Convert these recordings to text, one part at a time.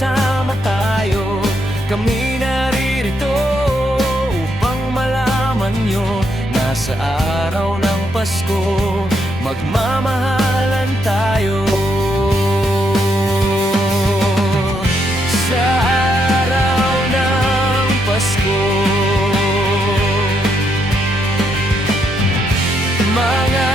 magsama-sama tayo. Kami naririto upang malaman nyo na sa araw ng Pasko magmamahalan tayo. Sa araw ng Pasko, mga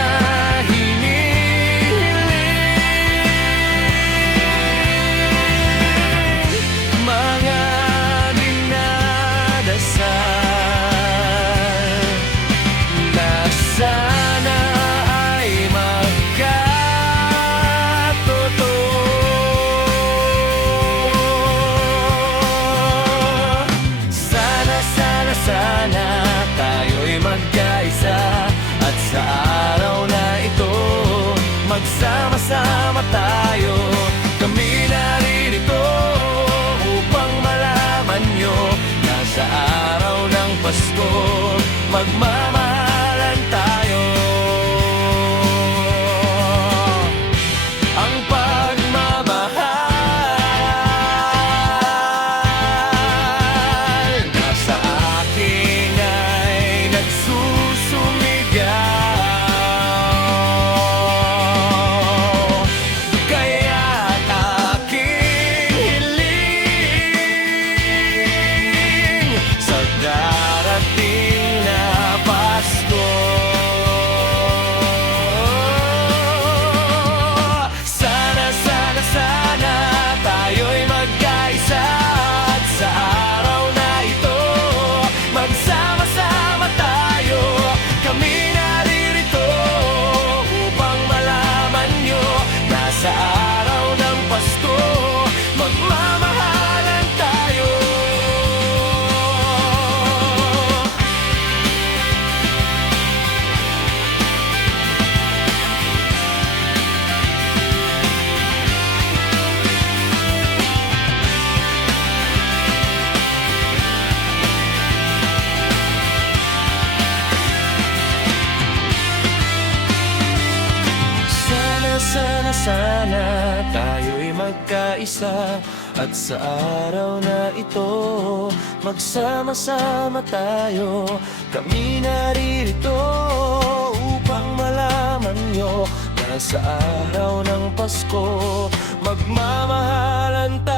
sana ay magkatotoo. Sana tayo'y magkaisa, at sa araw na ito magsama-sama tayo. Kami naririto upang malaman nyo na sa araw ng Pasko magmamahalan tayo. Ang pagmamahal nasa akin ay nagsusumigaw, kaya't aking hiling sa darating na Pasko. Sana tayo'y magkaisa, at sa araw na ito magsama-sama tayo. Kami naririto upang malaman nyo na sa araw ng Pasko magmamahalan tayo. Sana tayo'y magkaisa, at sa araw na ito magsama-sama tayo. Kami naririto upang malaman nyo na sa araw ng Pasko magmamahalan tayo.